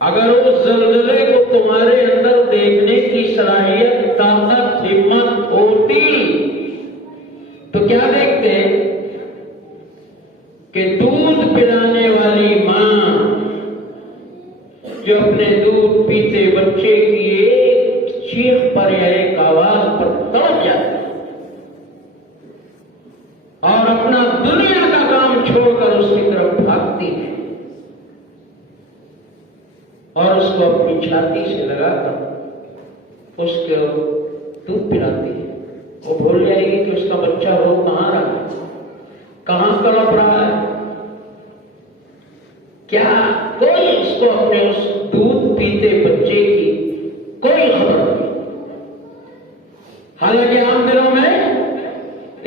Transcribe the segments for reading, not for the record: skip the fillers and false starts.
اگر اس زلزلے کو تمہارے اندر دیکھنے کی صلاحیت، طاقت، ہمت ہوتی تو کیا دیکھتے کہ دودھ پلانے والی ماں جو اپنے دودھ پیتے بچے کی ایک چیخ پر یا ایک آواز پر تڑپ جاتی اور اپنا دنیا کا کام چھوڑ کر اس کی طرف بھاگتی ہے اور اس کو اپنی چھاتی سے لگا کر اس کو دودھ پلاتی ہے، وہ بھول جائے گی کہ اس کا بچہ رو کہاں رہا ہے، کہاں تڑپ رہا ہے. کیا کوئی اس کو اپنے اس دودھ پیتے بچے کی کوئی خبر نہیں؟ حالانکہ عام دنوں میں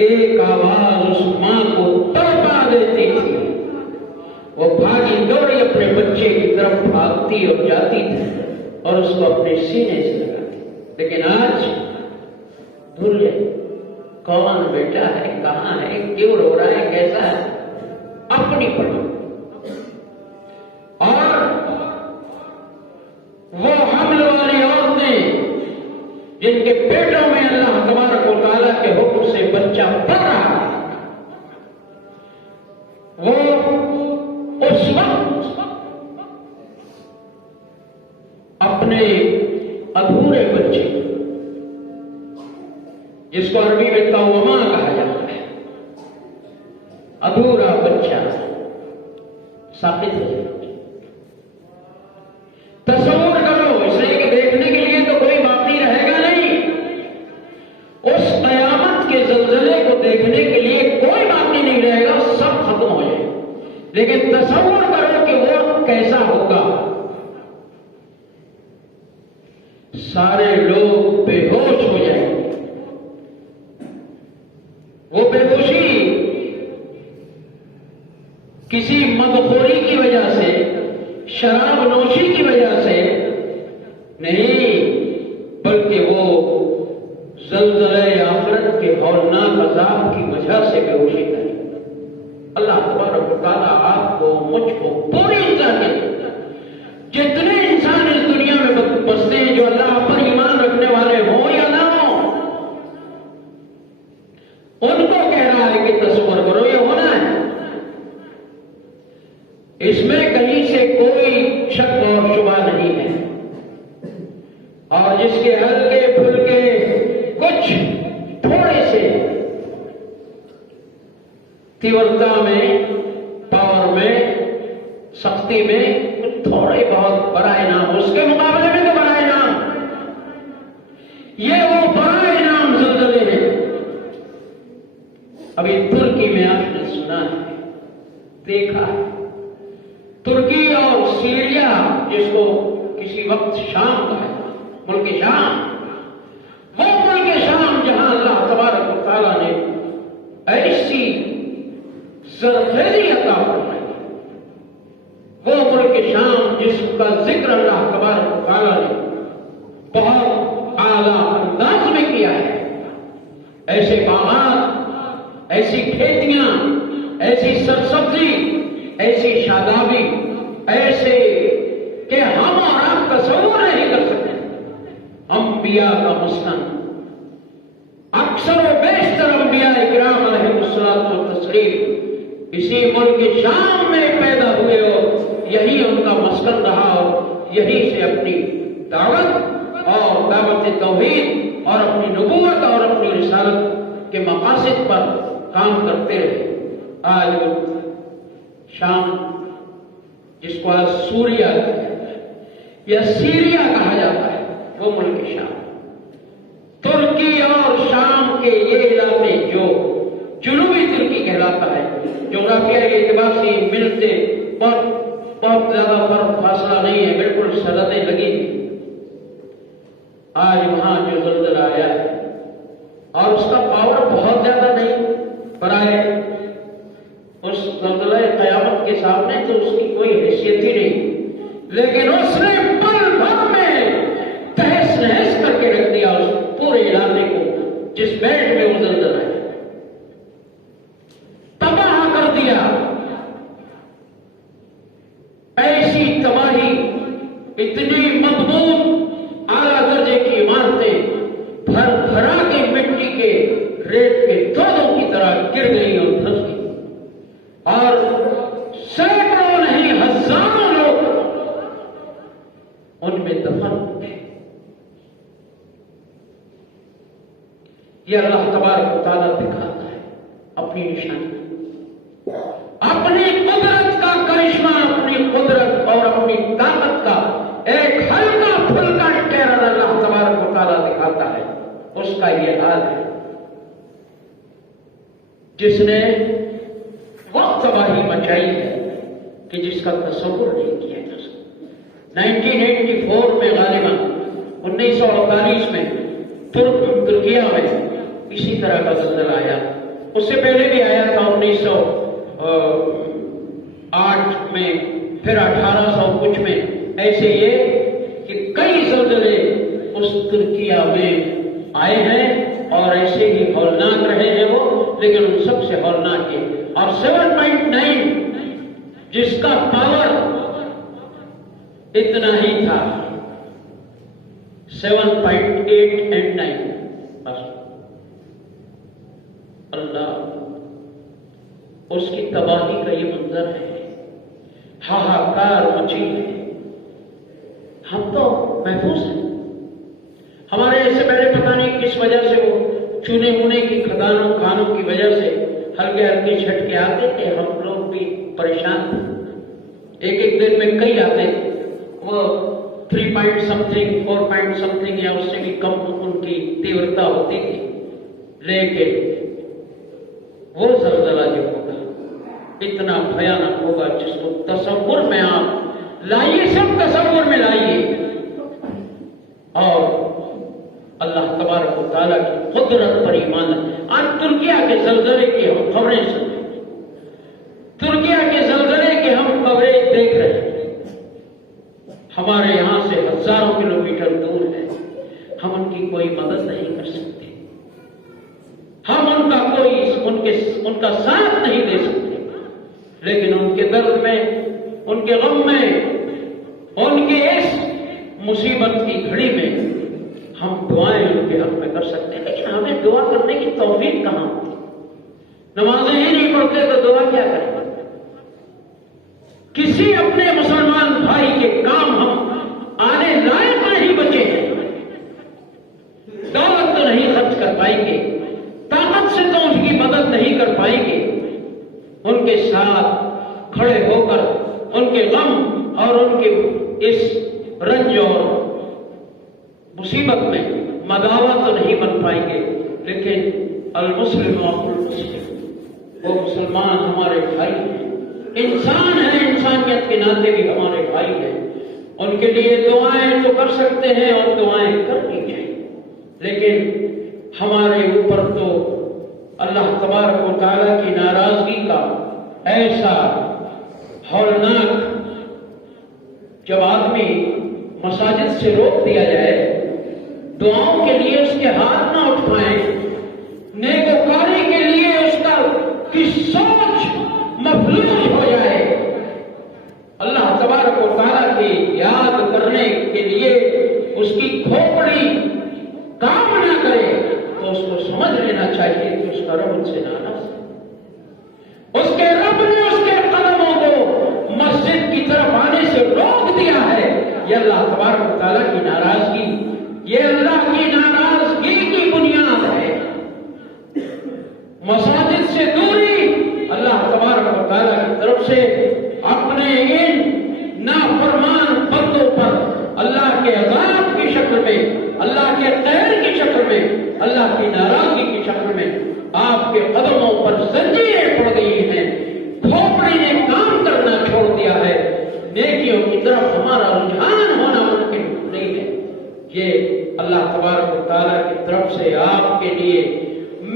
ایک آواز اس ماں کو تڑپا دیتی تھی، وہ بھاگی دوڑی اپنے بچے کی طرف بھاگتی اور جاتی تھی اور اس کو اپنے سینے سے لگاتی. لیکن آج بھول گئے کون بیٹا ہے، کہاں ہے، کیوں رو رہا ہے، کیسا ہے، اپنی پڑھو. اور وہ حمل والی عورتیں جن کے پیٹوں میں اللہ تبارک و تعالیٰ کے حکم سے بچہ پڑ رہا ہے، وہ اس وقت اپنے ادھورے بچے، جس کو عربی میں توأمہ کہا جاتا ہے، ادھورا بچہ ساقط ہو جائے. تصور کرو، اس لیے کہ دیکھنے کے لیے تو کوئی باقی رہے گا نہیں. اس قیامت کے زلزلے کو دیکھنے کے لیے کوئی باقی نہیں رہے گا، سب ختم ہو جائے. لیکن تصور کرو کہ وہ کیسا ہوگا. سارے لوگ بے ہوش ہو جائیں گے. وہ بے ہوشی کسی مدخوری کی وجہ سے، شراب نوشی کی وجہ سے نہیں، بلکہ وہ زلزلہ آخرت کے ہولناک عذاب کی وجہ سے بے ہوشی کرے. اللہ تبارک و تعالیٰ آپ کو، مجھ کو، پوری انسانیت، جتنے انسان اس دنیا میں بستے ہیں جو اللہ پر ایمان رکھنے والے ہوں یا نہ ہوں، ان کو کہہ رہا ہے کہ تصور کرو یہ ہونا ہے. اس میں کہیں سے کوئی شک اور شبہ نہیں ہے. اور جس کے ہلکے پھلکے کچھ تھوڑے سے تیورتا میں، پاور میں، سختی میں کچھ تھوڑے بہت برائے نام، اس کے مقابلے میں تو برائے نام، یہ وہ برائے نام زلزلے ہیں. ابھی ترکی میں آپ نے سنا ہے، دیکھا ہے، ترکی اور سیریا، جس کو کسی وقت شام کہا ہے، ملک شام، وہ ملک شام جہاں اللہ تبارک و تعالیٰ نے ایسی زرخیزی عطا فرمائی، وہ ملک شام جس کا ذکر اللہ تبارک و تعالیٰ نے بہت اعلیٰ انداز میں کیا ہے. ایسے باغات، ایسی کھیتیاں، ایسی سرسبزی، ایسی شادابی، ایسے کہ ہم اور آپ تصور نہیں کر سکتے. انبیاء کا مسکن، اکثر و بیشتر انبیاء اکرام علیہ الصلوۃ والتسلیم اسی ملک شام میں پیدا ہوئے اور یہی ان کا مسکن رہا اور یہی سے اپنی دعوت اور دعوت توحید اور اپنی نبوت اور اپنی رسالت کے مقاصد پر کام کرتے رہے. آج شام، جس کو آج سوریا یا سیریا کہا جاتا ہے، وہ ملک شام، ترکی اور شام کے یہ علاقے جو جنوبی ترکی کہلاتا ہے، جغرافیائی اعتبار سے ملتے بہت زیادہ فرق فاصلہ نہیں ہے، بالکل سرحدیں لگی ہوئی. آج وہاں جو زلزلہ آیا ہے اور اس کا پاور بہت زیادہ نہیں، برائے اس زلزلہ قیامت کے سامنے تو اس کی کوئی حیثیت ہی نہیں، لیکن اس نے پل بھر میں تہس نہس کر کے رکھ دیا اس پورے علاقے کو جس بیلٹ میں وہ زلزلہ ہے، تباہ کر دیا. ایسی تباہی اتنی مضبوط اعلیٰ درجے کی عمارتیں بھر بھرا کے مٹی کے ریت کے تودوں کی طرح گر گئی اور دھس گئی، اور سینکڑوں نہیں ہزاروں لوگ ان میں دفن ہو گئے۔ یہ اللہ تبارک و تعالیٰ دکھاتا ہے اپنی نشانی، اپنی قدرت کا کرشمہ، اپنی قدرت اور اپنی طاقت کا ایک ہلکا پھلکا ٹیرر اللہ تبارک و تعالیٰ دکھاتا ہے۔ اس کا یہ حال ہے جس نے وہ تباہی مچائی ہے کہ جس کا تصور نہیں کیا جا سکتا۔ 1984 میں غالباً 1948 میں ترکیہ میں اسی طرح کا زلزلہ آیا، اس سے پہلے بھی آیا تھا 1908 میں، پھر 1800 کچھ میں، ایسے یہ کہ کئی زلزلے اس ترکیہ میں آئے ہیں اور ایسے ہی ہولناک رہے ہیں وہ، لیکن ان سب سے ہولناک ہے۔ اور 7.9 جس کا پاور اتنا ہی تھا، 7.8 and 9 اللہ، اس کی تباہی کا یہ منظر ہے، ہاہاکار مچی ہے۔ ہم تو محفوظ ہیں، ہمارے ایسے پہلے پتہ نہیں کس وجہ سے وہ چونے مونے کی کھانوں کی وجہ سے ہلکے ہلکے جھٹکے آتے تھے، ہم لوگ بھی پریشان تھے۔ ایک دن میں کئی آتے، وہ 3 4 یا اس سے بھی کم ان کی تیورتا ہوتی تھی، لیکن وہ زلزلہ جو ہوگا اتنا بھیانک ہوگا جس کو تصور میں آپ لائیے، سب تصور میں لائیے، اور اللہ تبارک و تعالیٰ کی قدرت پر ایمان ہے۔ آج ترکیہ کے زلزلے کی ہم خبریں سن رہے ہیں، ترکیہ کے زلزلے کے ہم کوریج دیکھ رہے ہیں، ہمارے یہاں سے ہزاروں کلومیٹر دور ہے، ہم ان کی کوئی مدد نہیں کر سکتے، ہم ان کا ساتھ نہیں دے سکتے، لیکن ان کے درد میں، ان کے غم میں، ان کے اس مصیبت کی گھڑی میں ہم دعائیں ان کے حق میں کر سکتے ہیں، لیکن ہمیں دعا کرنے کی توفیق کہاں ہوتی؟ نمازیں ہی نہیں پڑھتے تو دعا کیا کریں؟ کسی اپنے مسلمان بھائی کے کام ہم آنے لائق نہیں بچے ہیں، دولت تو نہیں خرچ کر پائیں گے، طاقت سے تو ان کی مدد نہیں کر پائیں گے، ان کے ساتھ کھڑے ہو کر ان کے غم اور ان کے اس رنج اور مصیبت میں مداوا تو نہیں بن پائیں گے، لیکن المسلم المسلم، وہ مسلمان ہمارے بھائی ہیں، انسان ہیں، انسانیت کے ناطے بھی ہمارے بھائی ہیں، ان کے لیے دعائیں تو کر سکتے ہیں اور دعائیں کرنی چاہیے، لیکن ہمارے اوپر تو اللہ تبارک و تعالیٰ کی ناراضگی کا ایسا ہولناک، جب آدمی مساجد سے روک دیا جائے، دعاؤں کے لیے اس کے ہاتھ نہ اٹھائیں، نیکوکاری کے لیے اس کی سوچ مفلوج ہو جائے، اللہ تبارک و تعالیٰ کی یاد کرنے کے لیے اس کی کھوپڑی کام نہ کرے، تو اس کو سمجھ لینا چاہیے کہ اس کا رب ان سے ناراض ہے، اس کے رب نے اس کے قدموں کو مسجد کی طرف آنے سے روک دیا ہے۔ یہ اللہ تبارک و تعالیٰ کی ناراضگی، یہ اللہ کی ناراضگی کی بنیاد ہے۔ مساجد سے دوری اللہ تبارک و تعالیٰ کی طرف سے اپنے ان نافرمان بندوں پر اللہ کے عذاب کی شکل میں، اللہ کے قہر کی شکل میں، اللہ کی ناراضگی کی شکل میں آپ کے قدموں پر زنجیریں پڑ گئی ہیں، کھوپڑی نے کام کرنا چھوڑ دیا ہے، نیکیوں کی طرف ہمارا رجحان ہونا ممکن نہیں ہے۔ یہ اللہ تبارک و تعالیٰ کی طرف سے آپ کے لیے،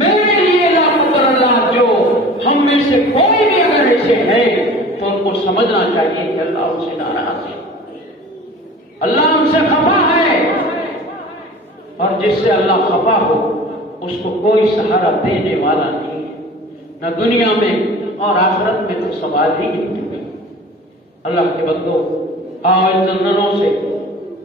میرے لیے لاقدر اللہ، جو ہم میں سے کوئی بھی اگر ایسے ہے تو ان کو سمجھنا چاہیے کہ اللہ ان سے ناراض ہے، اللہ ان سے خفا ہے، اور جس سے اللہ خفا ہو اس کو کوئی سہارا دینے والا نہیں ہے، نہ دنیا میں اور آخرت میں تو سوال ہی نہیں ہے۔ اللہ کے بندو، آؤ ان زنجیروں سے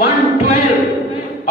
112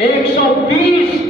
120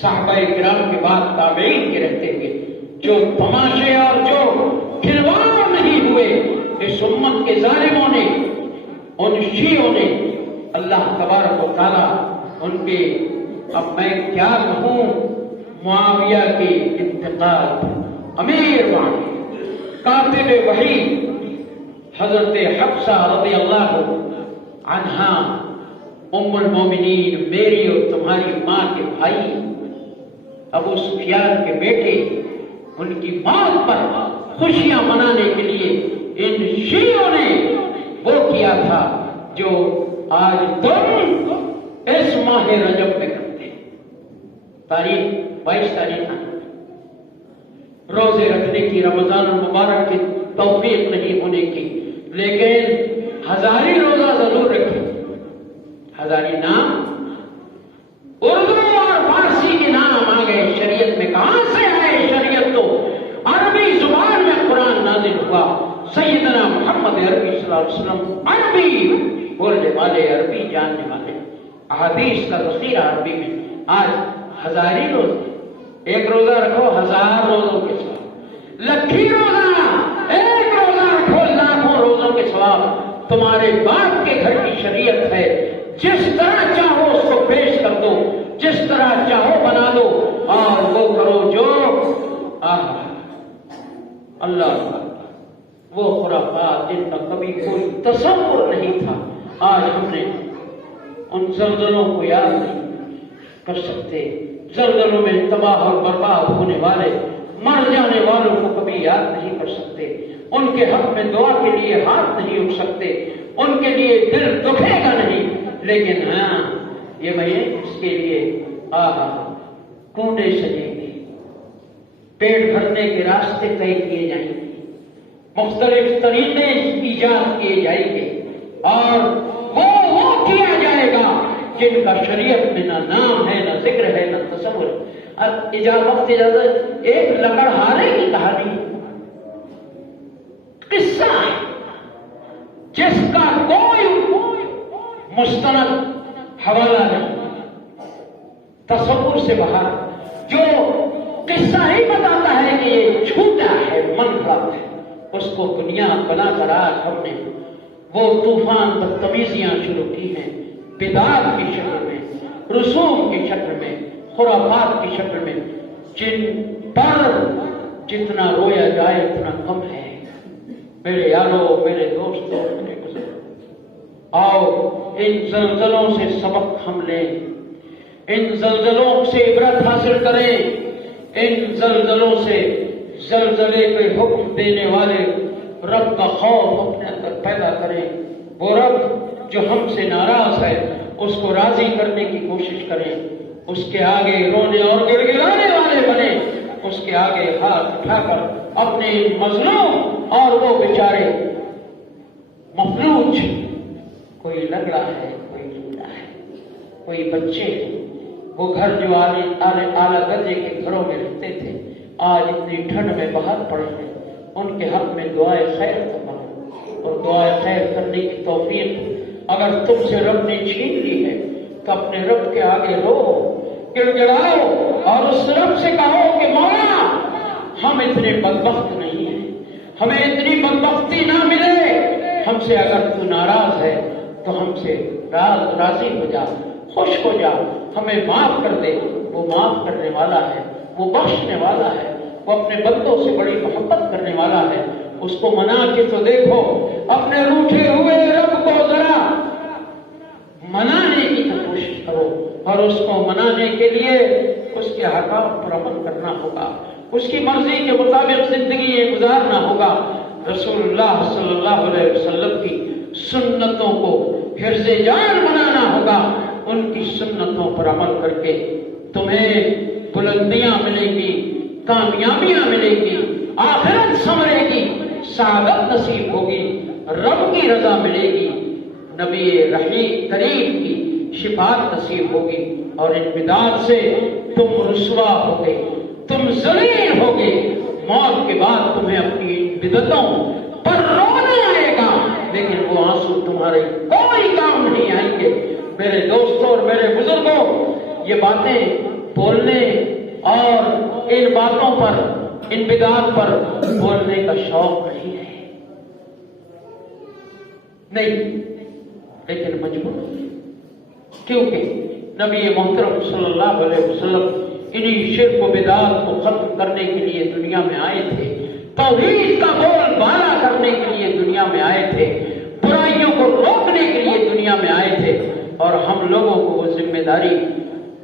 صحابہ کرام کے بعد تابعین کے رہتے ہوئے جو تماشے اور جو کھلواڑ نہیں ہوئے اس امت کے ظالموں نے، ان شیعوں نے، اللہ تبارک و تعالیٰ ان کے، اب میں کیا کہوں، معاویہ کے انتقال، امیر وحی، کاتب وحی حضرت حفصہ رضی اللہ عنہا، ام المومنین، میری اور تمہاری ماں کے بھائی، ابو سفیان کے بیٹے، ان کی موت پر خوشیاں منانے کے لیے ان شیعوں نے وہ کیا تھا جو آج تم اس ماہ رجب میں کرتے ہیں۔ تاریخ 22 تاریخ روزے رکھنے کی، رمضان المبارک کی توفیق نہیں ہونے کی، لیکن ہزاری روزہ ضرور رکھیں۔ ہزاری نام اردو اور فارسی کے نام آ گئے، شریعت میں کہاں سے آئے؟ شریعت تو عربی زبان میں قرآن نازل ہوا، سیدنا محمد عربی صلی اللہ علیہ وسلم عربی بولنے والے، عربی جاننے والے، احادیث کا ذخیرہ عربی میں۔ آج ہزاری روزے، ایک روزہ رکھو 1000 روزوں کے ثواب، لکھی روزہ، ایک روزہ رکھو لاکھوں روزوں کے ثواب۔ تمہارے باپ کے گھر کی شریعت ہے، جس طرح چاہو اس کو پیش کر دو، جس طرح چاہو بنا دو، اور وہ کرو جو اللہ، وہ خرافات جن کا کبھی کوئی تصور نہیں تھا، آج ہم نے ان زلزلوں کو یاد نہیں کر سکتے۔ زلزلوں میں تباہ اور برباد ہونے والے، مر جانے والوں کو کبھی یاد نہیں کر سکتے، ان کے حق میں دعا کے لیے ہاتھ نہیں اٹھ سکتے، ان کے لیے دل دکھے گا نہیں، لیکن ہاں یہ بھائی اس کے لیے کنڈے سجیں گے، پیٹ بھرنے کے راستے طے کیے جائیں گے، مختلف طریقے ایجاد کیے جائیں گے، اور وہ کیا جائے گا جن کا شریعت میں نہ نام ہے، نہ ذکر ہے، نہ تصور۔ اب اجازت ایک لکڑہارے کی کہانی، قصہ ہے جس کا کوئی مستند حوالہ نہیں، تصور سے باہر، جو قصہ ہی بتاتا ہے کہ یہ جھوٹا ہے، من گھڑت ہے، اس کو بنیاد بنا کر آج ہم نے وہ طوفان بدتمیزیاں شروع کی ہیں، بدعات کی شکل میں، رسوم کی شکل میں، خرافات کی شکل میں، جن پر جتنا رویا جائے اتنا کم ہے۔ میرے یارو، میرے دوستوں، میرے بزرگ، آؤ ان زلزلوں سے سبق ہم لیں، ان زلزلوں سے عبرت حاصل کریں، ان زلزلوں سے زلزلے کے حکم دینے والے رب کا خوف اپنے اندر پیدا کریں، وہ رب جو ہم سے ناراض ہے اس کو راضی کرنے کی کوشش کریں، اس کے آگے رونے اور گڑ گڑانے والے بنے، اس کے آگے ہاتھ اٹھا کر اپنے مظلوم اور وہ بیچارے مفلوج، کوئی لنگڑا ہے، کوئی لولا ہے، کوئی بچے ہیں، وہ گھر جو اعلیٰ درجے کے گھروں میں رہتے تھے، آج اتنی ٹھنڈ میں باہر پڑے ہیں، ان کے حق میں دعائے خیر کرو، اور دعائے خیر کرنے کی توفیق اگر تم سے رب نے چھین لی ہے تو اپنے رب کے آگے رو، گڑ گڑاؤ، اور اس رب سے کہو کہ مولا ہم اتنے بدبخت نہیں ہیں، ہمیں اتنی بدبختی نہ ملے، ہم سے اگر تو ناراض ہے تو ہم سے راضی ہو جا، خوش ہو جا، ہمیں معاف کر دے۔ وہ معاف کرنے والا ہے، وہ بخشنے والا ہے، وہ اپنے بندوں سے بڑی محبت کرنے والا ہے۔ اس کو منا کے تو دیکھو، اپنے روٹھے ہوئے رب کو ذرا منانے کی کوشش کرو، اور اس کو منانے کے لیے اس کے احکام پر عمل کرنا ہوگا، اس کی مرضی کے مطابق زندگی گزارنا ہوگا، رسول اللہ صلی اللہ علیہ وسلم کی سنتوں کو حرز جان بنانا ہوگا۔ ان کی سنتوں پر عمل کر کے تمہیں بلندیاں ملیں گی، کامیابیاں ملیں گی، آخرت سنورے گی، سعادت نصیب ہوگی، رب کی رضا ملے گی، نبی رحیم کریم کی شفاعت نصیب ہوگی، اور ان بدعات سے تم رسوا ہوگے، تم ذلیل ہوگے، موت کے بعد تمہیں اپنی بدعتوں پر رونا آئے گا، لیکن وہ آنسو تمہارے کوئی کام نہیں آئیں گے۔ میرے دوستوں اور میرے بزرگوں، یہ باتیں بولنے اور ان باتوں پر، ان بدعات پر بولنے کا شوق نہیں ہے، نہیں، لیکن مجبور، کیونکہ نبی محترم صلی اللہ علیہ وسلم انہی شرک و بدعات کو ختم کرنے کے لیے دنیا میں آئے تھے، توحید کا بول بالا کرنے کے لیے دنیا میں آئے تھے، برائیوں کو روکنے کے لیے دنیا میں آئے تھے، اور ہم لوگوں کو وہ ذمہ داری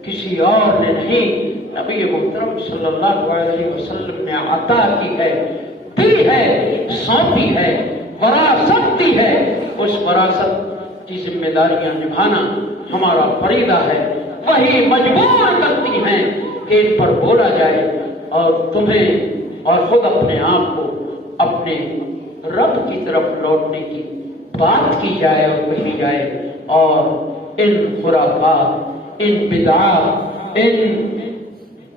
کسی اور نے نہیں، نبی محترم صلی اللہ علیہ وسلم نے عطا کی ہے، دی ہے، سونپی ہے، وراثت دی ہے۔ اس وراثت کی ذمہ داریاں نبھانا ہمارا فریضہ ہے۔ وہی مجبور کرتی ہیں کہ ان پر بولا جائے، اور تمہیں اور خود اپنے آپ کو اپنے رب کی طرف لوٹنے کی بات کی جائے اور کہی جائے، اور ان خرافات، ان بدعات، ان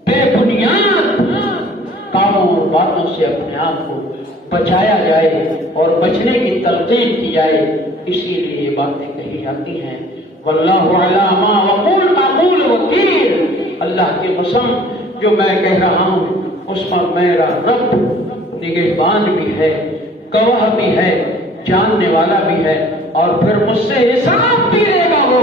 بے بنیاد کاموں اور باتوں سے اپنے آپ کو بچایا جائے اور بچنے کی تلقین کی جائے، اسی لیے یہ باتیں کہی جاتی ہیں۔ واللہ علی ما اقول وکیل، اللہ کی قسم جو میں کہہ رہا ہوں اس پر میرا رب نگہبان بھی ہے، گواہ بھی ہے، جاننے والا بھی ہے، اور پھر مجھ سے حساب بھی لے گا وہ۔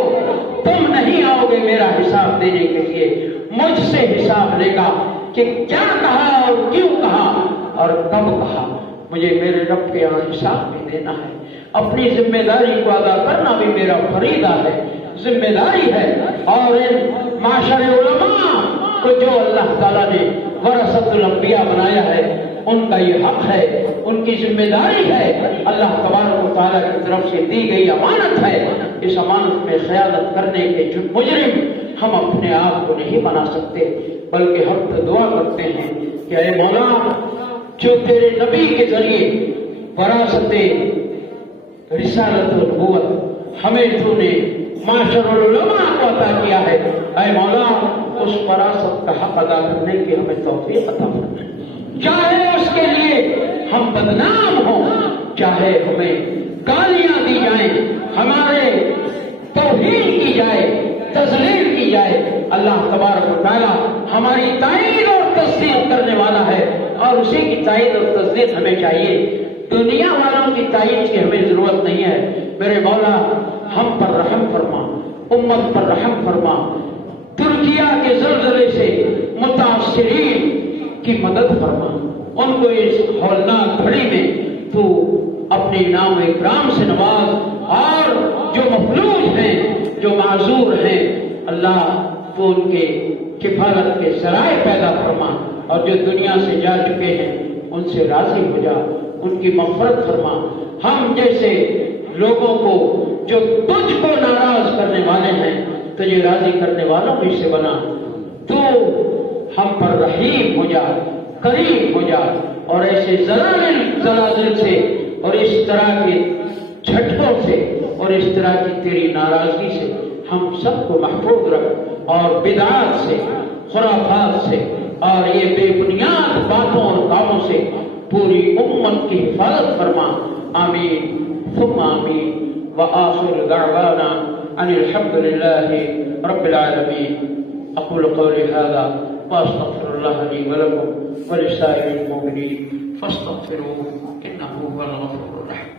تم نہیں آؤ گے میرا حساب دینے کے لیے، مجھ سے حساب لے گا کہ کیا کہا اور کیوں کہا اور کب کہا۔ مجھے میرے رب کے یہاں حساب بھی دینا ہے، اپنی ذمہ داری کو ادا کرنا بھی میرا فریضہ ہے، ذمہ داری ہے۔ اور ان معاشر علماء کو جو اللہ تعالیٰ نے ورثۃ الانبیاء بنایا ہے، ان کا یہ حق ہے، ان کی ذمہ داری ہے، اللہ تبارک و تعالیٰ کی طرف سے دی گئی امانت ہے۔ اس امانت میں خیانت کرنے کے جو مجرم ہم اپنے آپ کو نہیں بنا سکتے، بلکہ ہم تو دعا کرتے ہیں کہ اے مولا، جو تیرے نبی کے ذریعے وراثت رسالت و نبوت ہمیں تو نے معاشر العلماء کو عطا کیا ہے، اے مولا اس وراثت کا حق ادا کرنے کی ہمیں توفیق عطا فرما، چاہے اس کے لیے ہم بدنام ہوں، چاہے ہمیں گالیاں دی جائیں، ہمارے توہین کی جائے، تذلیل کی جائے، اللہ تبارک و تعالیٰ ہماری تائید اور تصدیق کرنے والا ہے، اور اسی کی تائید اور تصدیق ہمیں چاہیے، دنیا والوں کی تائید کی ہمیں ضرورت نہیں ہے۔ میرے مولا ہم پر رحم فرما، امت پر رحم فرما، ترکیہ کے زلزلے سے متاثرین کی مدد فرما، ان کو اس ہولناک گھڑی میں تو اپنے انعام و اکرام سے نواز، اور جو مفلوج ہیں، جو معذور ہیں، اللہ تو ان کے کفالت کے ذرائع پیدا فرما، اور جو دنیا سے جا چکے ہیں ان سے راضی ہو جا، ان کی مغفرت فرما۔ ہم جیسے لوگوں کو جو تجھ کو ناراض کرنے والے ہیں، تجھے راضی کرنے والوں میں سے بنا، تو ہم پر رحیم ہو جا، کریم ہو جا، اور ایسے زلازل سے اور اس طرح کے جھٹکوں سے اور اس طرح کی تیری ناراضگی سے ہم سب کو محفوظ رکھ، اور بدعات سے، خرافات سے، اور یہ بے بنیاد باتوں اور کاموں سے پوری امت کی حفاظت فرما۔ آمین ثم آمین، وآخر دعوانا ان الحمد للہ رب العالمین۔ اقول قولی هذا واستغفر الله لي ولكم ولسائر المؤمنين فاستغفروه انه هو الغفور الرحيم۔